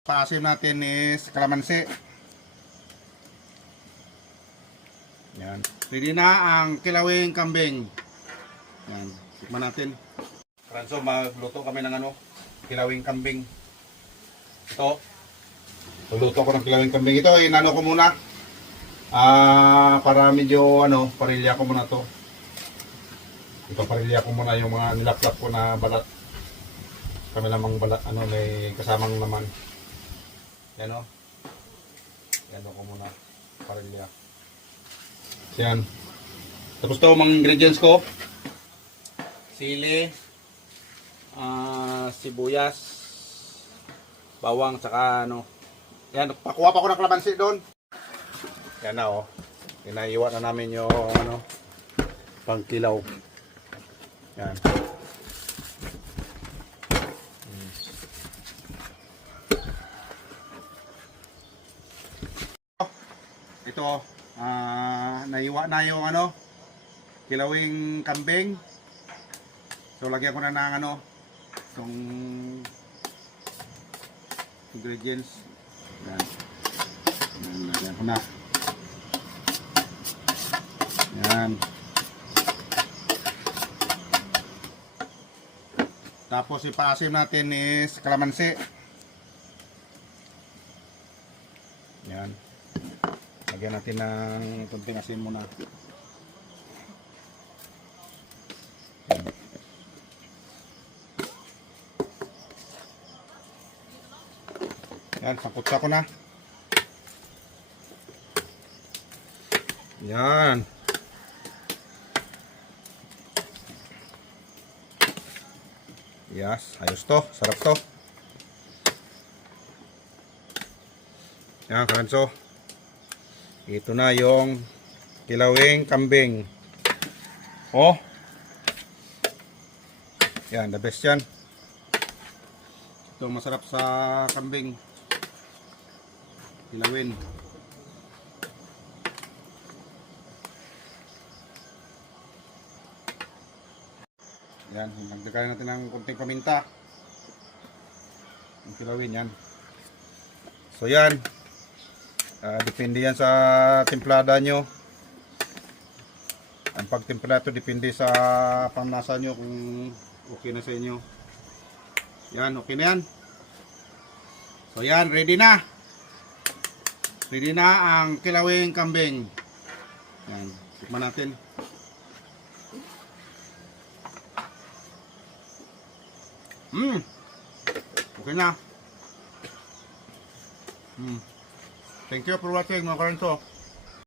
Paasim natin is kalamansi. Yan. Ready na ang kilawing kambing. Yan. Tikman natin. Franso, magluto kami ng kilawing kambing. Ito. Magluto ko ng kilawing kambing. Ito, inano ko muna. Para medyo parilya ko muna to. Ipaparilya ko muna yung mga nilaplap ko na balat. Kami namang balat, may kasamang naman. Yan o. Yan ko muna. Parilya. Yan. Tapos to, mga ingredients ko. Sili. Sibuyas. Bawang, tsaka Yan, pakuha pa ko ng kalamansi doon. Yan na o. Inaiwa na namin yung pangkilaw. Yan. Ito, naiwa na yung kilawing kambing. So lagyan ko na ng itong ingredients. Yan. Lagyan ko na. Yan. Tapos ipaasim natin is kalamansi. Yan. Lagyan natin ng konting asin muna. Yan. Yan, pakutsa ko na. Yan. Yes, ayos to. Sarap to. Yan, kanso. Ito na yung kilawing kambing. Oh. Yan, the best yan. Ito masarap sa kambing. Kilawin. Yan, nagdagdagan natin ng konting paminta. Ang kilawin yan. So yan. Depende yan sa templada nyo. Ang pagtimpla ito depende sa pamnasa nyo kung okay na sa inyo. Yan, okay na yan. So yan, ready na. Ready na ang kilawing kambing. Yan, tikman natin. Okay na. Thank you for watching mga karanso.